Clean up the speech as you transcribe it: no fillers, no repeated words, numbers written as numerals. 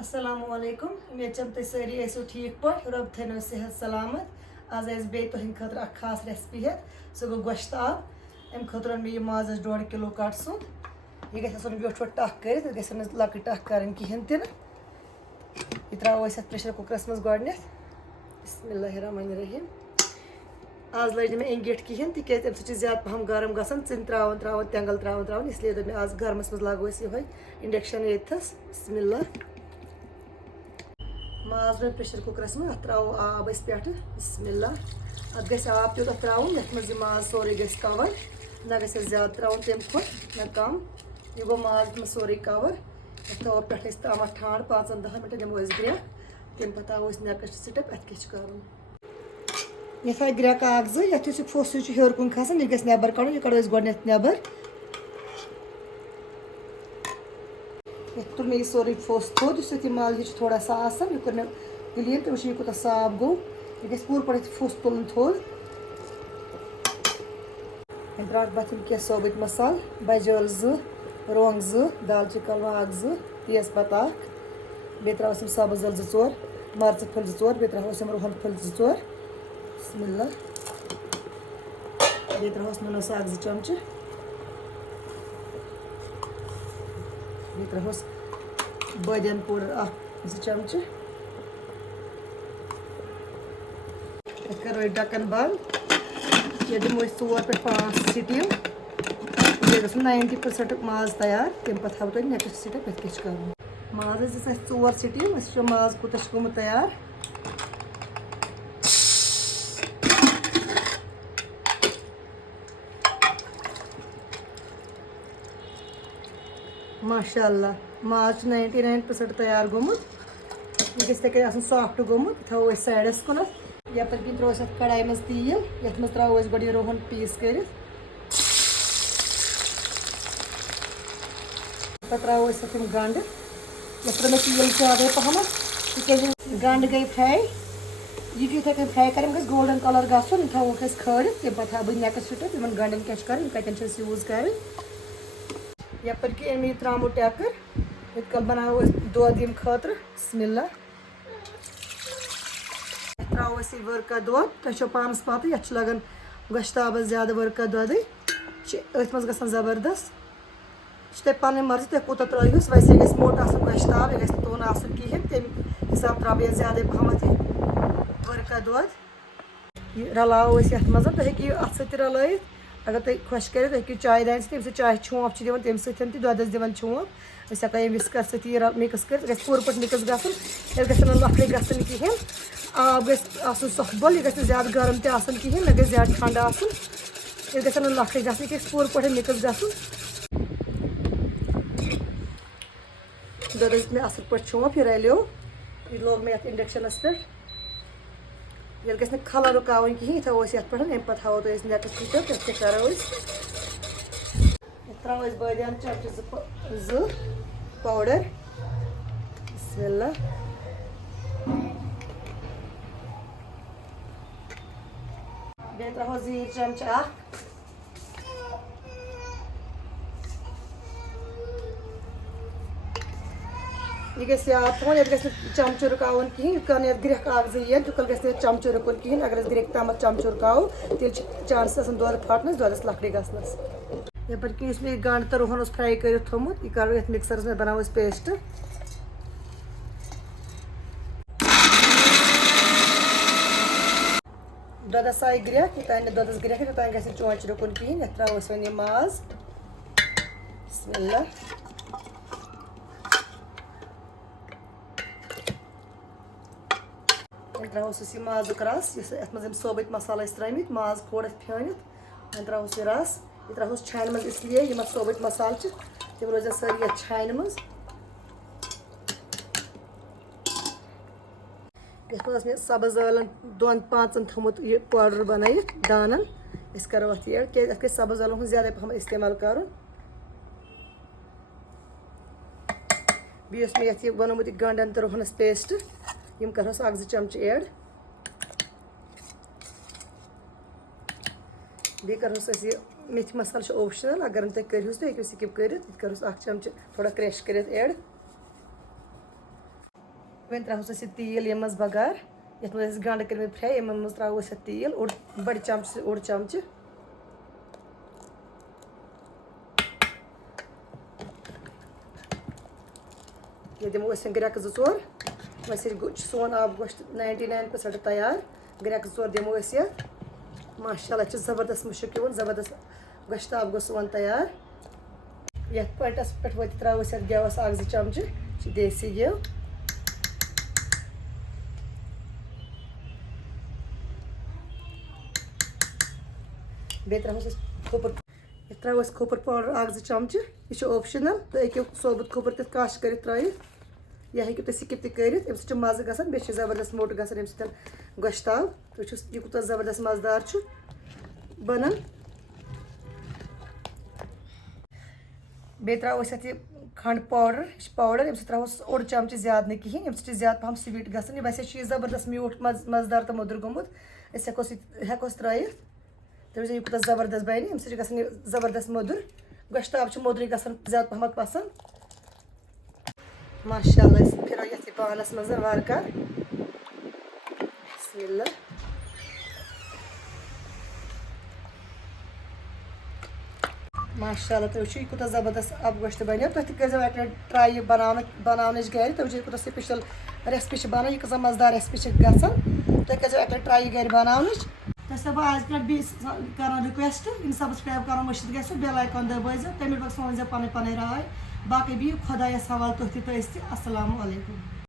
السلام علیکم امید چھم تُہۍ سٲری ٲسِو ٹھیٖک پٲٹھۍ رۄب تھٲینو صحت سلامت آز آسہِ بیٚیہِ تُہنٛدِ خٲطرٕ اکھ خاص ریسپی ہٮ۪تھ سُہ گوٚو گۄشتاب اَمہِ خٲطرٕ اوٚن مےٚ یہِ ماز اَسہِ 1.5 کِلوٗ کَٹ سُنٛد یہِ گژھِ آسُن ویوٚٹھ ویوٚٹھ ٹکھ کٔرِتھ یہِ گژھن نہٕ لۄکٕٹۍ ٹکھ کَرٕنۍ کِہیٖنۍ تہِ نہٕ یہِ ترٛاوو أسۍ اَتھ پرٛیشَر کُکرَس منٛز گۄڈنٮ۪تھ بسم اللہ الرحمن الرحیٖم آز لٔج نہٕ مےٚ اِنگِٹھ کِہیٖنۍ تِکیٛازِ اَمہِ سۭتۍ چھِ زیادٕ پَہَم گرم گژھان ژِنہِ ترٛاوان تٮ۪نٛگَل ترٛاوان اِسلیے دوٚپ مےٚ آز گرمَس منٛز لاگو أسۍ یِہوے اِنڈَکشَن ییٚتھَس بسم اللہ ماز روٚن پرٛیشَر کُکرَس منٛز اَتھ ترٛاوو آب أسۍ پٮ۪ٹھٕ بسم اللہ اَتھ گژھِ آب تیوٗتاہ ترٛاوُن یَتھ منٛز یہِ ماز سورُے گژھِ کَوَر نہ گژھِ اَسہِ زیادٕ ترٛاوُن تَمہِ کھۄتہٕ نہ کَم یہِ گوٚو ماز یَتھ منٛز سورُے کَوَر اَتھ تھاوو پٮ۪ٹھٕ أسۍ تامَتھ ٹھانٛڈ 5-10 مِنٹَن دِمو أسۍ گرٛٮ۪کھ تَمہِ پَتہٕ تھاوو أسۍ نیکٕسٹ سِٹٮ۪پ اَتھ کیٛاہ چھِ کَرُن یَتھ آے گرٛٮ۪کھ اَکھ زٕ یَتھ یُس یہِ پھوٚس ہیوٗ چھُ ہیوٚر کُن کھَسان یہِ گژھِ نٮ۪بر کَڑُن یہِ کَڑو أسۍ گۄڈنٮ۪تھ نٮ۪بر یَتھ تُل مےٚ یہِ سورُے پھوٚس تھوٚد یُس یَتھ یہِ ماز یہِ چھُ تھوڑا سا آسان یہِ کوٚر مےٚ کٕلیٖن تُہۍ وٕچھِو یہِ کوٗتاہ صاف گوٚو یہِ گژھِ پوٗرٕ پٲٹھۍ پھوٚس تُلُن تھوٚد وۄنۍ ترٛاوٕ بہٕ اَتھ یِم کینٛہہ ثٲبٕتۍ مصالہٕ بَجہِ ٲلہٕ 2 رۄنٛگ 2 دالچیٖن کلوٕ 1-2 تیز پَتہٕ 1 بیٚیہِ ترٛاوَس یِم سَبٕز ٲلہٕ 2-4 مَرژٕ پھٔلۍ 2-4 بیٚیہِ ترٛاوہوس یِم رُہَن پھٔلۍ 2-4 بسم اللہ بیٚیہِ ترٛاوہوس نُنَس 1-2 چَمچہٕ بیٚیہِ ترٛاوہوس بٲدیان پوڈر 1-2 چَمچہٕ یَتھ کَرو أسۍ ڈَکَن بنٛد یَتھ دِمو أسۍ 4 پٮ۪ٹھ 5 سِٹیٖم بیٚیہِ گژھُن 90% ماز تیار تَمہِ پَتہٕ ہاوو تۄہہِ نیکٕسٹ سِٹٮ۪پ اَتھ کیٛاہ چھِ کَرُن مازَس دِژ اَسہِ 4 سِٹیٖم أسۍ وٕچھو ماز کوٗتاہ چھُ گوٚمُت تیار ماشاء اللہ ماز چھُ 99% تیار گوٚمُت یہِ گژھِ یِتھَے کٔنۍ آسُن سافٹ گوٚمُت یہِ تھاوو أسۍ سایڈَس کُنَتھ یَپٲرۍ کِنۍ ترٛوو اَسہِ اَتھ کڑاے منٛز تیٖل یَتھ منٛز ترٛاوو أسۍ گۄڈٕ یہِ رُہَن پیٖس کٔرِتھ پَتہٕ ترٛاوو أسۍ اَتھ یِم گنٛڈٕ یَتھ ترٛوو مےٚ تیٖل زیادَے پَہمَتھ تِکیٛازِ گنٛڈٕ گٔے فرٛاے یہِ چھُ یِتھَے کٔنۍ فرٛاے کَرٕنۍ یِم گژھِ گولڈَن کَلَر گژھُن یِم تھاووکھ أسۍ کھٲلِتھ تَمہِ پَتہٕ ہاوٕ بہٕ نیکٕسٹ سِٹٮ۪پ یِمَن گنٛڈَن کیٛاہ چھِ کَرٕنۍ یِم کَتٮ۪ن چھِ أسۍ یوٗز کَرٕنۍ یَپٲرۍ کِنۍ أنۍ مےٚ یہِ ترٛاموٗ ٹٮ۪کٕر یِتھ کٔنۍ بَناوو أسۍ دۄد ییٚمہِ خٲطرٕ بسم اللہ یَتھ ترٛاوو أسۍ یہِ ؤرکا دۄد تۄہہِ چھو پانَس پَتہٕ یَتھ چھُ لَگان گۄشتابَس زیادٕ ؤرکا دۄدٕے یہِ چھِ أتھۍ منٛز گژھان زبردست یہِ چھِ تۄہہِ پَنٕنۍ مرضی تُہۍ کوٗتاہ ترٛٲیہوٗس ویسے گژھِ موٚٹ آسُن گۄشتاب یہِ گژھِ نہٕ توٚن آسُن کِہیٖنۍ تَمہِ حِساب ترٛاوٕ بہٕ یَتھ زیادَے پَہمَتھ یہِ ؤرکا دۄد یہِ رلاوو أسۍ یَتھ منٛز تُہۍ ہیٚکِو یہِ اَتھٕ سۭتۍ تہِ رلٲیِتھ اگر تُہۍ خۄش کٔرِو تُہۍ ہیٚکِو چایہِ دانہِ سۭتۍ ییٚمہِ سۭتۍ چایہِ چھونٛپ چھِ دِوان تَمہِ سۭتۍ تہِ دۄدَس دِوان چھونٛپ أسۍ ہٮ۪کو ییٚمہِ وِسکَر سۭتۍ یہِ مِکٕس کٔرِتھ یہِ گژھِ پوٗرٕ پٲٹھۍ مِکٕس گژھُن یہِ گژھن نہٕ لۄکٕٹۍ گژھٕنۍ کِہیٖنۍ آب گژھِ آسُن سۄکھبَل یہِ گژھِ نہٕ زیادٕ گرم تہِ آسُن کِہیٖنۍ نہ گژھِ زیادٕ ٹھنٛڈٕ آسُن یہِ گژھن نہٕ لۄکٕٹۍ گژھٕنۍ یہِ گژھِ پوٗرٕ پٲٹھۍ مِکٕس گژھُن دۄدَس دیُت مےٚ اَصٕل پٲٹھۍ چھونٛپ یہِ رَلیو یہِ لوگ مےٚ یَتھ اِنڈَکشَنَس پٮ۪ٹھ ییٚلہِ گژھِ نہٕ کھَلَر رُکاوٕنۍ کِہیٖنۍ یہِ تھاوو أسۍ یَتھ پٮ۪ٹھ اَمہِ پَتہٕ ہاوو تۄہہِ أسۍ نیکٕسٹ سِٹٮ۪پ یَتھ کیٛاہ کَرو أسۍ یَتھ ترٛاوو أسۍ بٲدیان چَمچہٕ 2 پاوڈَر بسم اللہ بیٚیہِ ترٛاوہو زیٖر چَمچہٕ 1 یہِ گژھِ یاد تھاوُن یَتھ گژھِ نہٕ چَمچہٕ رُکاوُن کِہیٖنۍ یِتھ کٔنۍ یَتھ گرٛٮ۪کھ اَکھ زٕ یِن تیُتھ کال گژھِ نہٕ یَتھ چَمچہٕ رُکُن کِہیٖنۍ اگر أسۍ گرٛٮ۪کہِ تامَتھ چَمچہٕ رُکاوو تیٚلہِ چھِ چانسٕز آسان دۄد پھَٹنَس دۄدَس لَکڑِ گژھنَس یَپٲرۍ کِنۍ یُس مےٚ یہِ گنٛڈ تہٕ رُہَن اوس فرٛاے کٔرِتھ تھوٚمُت یہِ کَرو یَتھ مِکسَرَس منٛز بَناوو أسۍ پیسٹ دۄدَس آیہِ گرٛٮ۪کھ یوٚتانۍ نہٕ دۄدَس گرٛٮ۪کھ توٚتانۍ گژھِ نہٕ چونٛچہِ رُکُن کِہیٖنۍ یَتھ ترٛاوو أسۍ وۄنۍ یہِ ماز بسم اللہ وۄنۍ ترٛاوہوس أسۍ یہِ مازُک رَس یُس یَتھ منٛز یِم ثٲبٕتۍ مصالہٕ ٲسۍ ترٛٲمٕتۍ ماز کھوڑ اَتھ پھیٲنِتھ وۄنۍ ترٛاوہوس یہِ رَس یہِ ترٛاوہوس چھانہِ منٛز اِسلیے یِم اَتھ ثٲبٕتۍ مصالہٕ چھِ تِم روزن سٲری یَتھ چھانہِ منٛز یَتھ منٛز ٲس مےٚ سَبٕز ٲلَن 2-5 تھوٚمُت یہِ پاوڈَر بَنٲیِتھ دانَن أسۍ کَرو اَتھ یہِ ایڈ کیٛازِ اَتھ گژھِ سَبٕز ٲلوَن ہُنٛد زیادَے پَہَم اِستعمال کَرُن بیٚیہِ اوس مےٚ یَتھ یہِ بنومُت یہِ گنٛڈَن تہٕ رُہنَس پیسٹ یِم کَرہوس 1-2 چَمچہٕ ایڈ بیٚیہِ کَرہوس أسۍ یہِ میتھِ مصالہٕ چھُ اوپشنَل اگر نہٕ تُہۍ کٔرۍہوٗس تُہۍ ہیٚکِو سِکِپ کٔرِتھ یہِ تہِ کَرہوس 1 چَمچہٕ تھوڑا کرٛیش کٔرِتھ ایڈ وۄنۍ ترٛاوہوس أسۍ یہِ تیٖل ییٚمہِ منٛز بَگار یَتھ منٛز أسۍ گنٛڈٕ کٔرمٕتۍ فرٛاے یِمن منٛز ترٛاوو أسۍ یَتھ تیٖل بَڑِ چَمچہٕ اوٚڑ چَمچہٕ یہِ دِمو أسۍ گرٛٮ۪کہٕ 2-4 ویسے چھُ سون آب گوشت 99% تیار گرٛٮ۪کہٕ 2 دِمو أسۍ یَتھ ماشاء اللہ چھِ زبردست مُشک یِوان زبردست گۄشتاب گوٚو سون تیار یَتھ پٔٹَس پٮ۪ٹھ وٲتۍ ترٛاوو أسۍ یَتھ گٮ۪وَس 1-2 چَمچہٕ یہِ چھِ دیسی گٮ۪و بیٚیہِ ترٛاوہوس أسۍ کھوٗپُر یَتھ ترٛاوو أسۍ کھوٗپُر پاوڈَر 1-2 چَمچہٕ یہِ چھُ اوپشنَل تُہۍ ہیٚکِو ثوبوٗت کھوٗپُر تہِ کَش کٔرِتھ ترٛٲیِتھ یا ہیٚکِو تُہۍ سِکِپ تہِ کٔرِتھ اَمہِ سۭتۍ چھُ مَزٕ گژھان بیٚیہِ چھُ زبردست موٚٹ گژھان اَمہِ سۭتۍ گۄشتاب تُہۍ وٕچھِو یہِ کوٗتاہ زبردست مَزٕدار چھُ بَنان بیٚیہِ ترٛاوو أسۍ یَتھ یہِ کھنٛڈ پاوڈَر یہِ چھِ پاوڈَر اَمہِ سۭتۍ ترٛاوہوس اوٚڑ چَمچہٕ زیادٕ نہٕ کِہیٖنۍ اَمہِ سۭتۍ چھِ زیادٕ پَہَم سٕویٖٹ گژھان یہِ ویسے چھُ یہِ زبردست میوٗٹھ مَزٕدار تہٕ موٚدُر گوٚمُت أسۍ ہٮ۪کوس ترٛٲیِتھ تُہۍ وٕچھِو یہِ کوٗتاہ زبردست بَنہِ اَمہِ سۭتۍ چھُ گژھان یہِ زبردست موٚدُر گۄشتاب چھُ موٚدرٕے گژھان زیادٕ پَہمَتھ پَسنٛد ماشاء اللہ أسۍ پھِرو یَتھ یہِ پانَس منٛز وارٕ کارٕ بسم اللہ ماشاء اللہ تُہۍ وٕچھِو یہِ کوٗتاہ زبردست آبہٕ گۄشتہٕ بَنیو تُہۍ تہِ کٔرۍزیو اَکہِ لَٹہِ ٹرٛاے یہِ بَناونٕچ گرِ تُہۍ وٕچھِو یہِ کوٗتاہ سٕپیشَل ریسپی چھِ بَنان یہِ کۭژاہ مَزٕدار ریسپی چھِ گژھان تُہۍ کٔرۍزیو اَکہِ لَٹہِ ٹرٛاے یہِ گرِ بَناونٕچ تۄہہِ چھَسو بہٕ آز پٮ۪ٹھ بیٚیہِ کَران رِکوٮ۪سٹ یِم سَبسکرایب کَرُن مٔشِد گژھِو بیل آیکان دبٲیزیو تَمہِ پَتہٕ سوٗنٛچزیو پَنٕنۍ راے باقٕے بِہِو خۄدایَس حوالہٕ تُہۍ تہِ تہٕ أسۍ تہِ اَسَلامُ علیکُم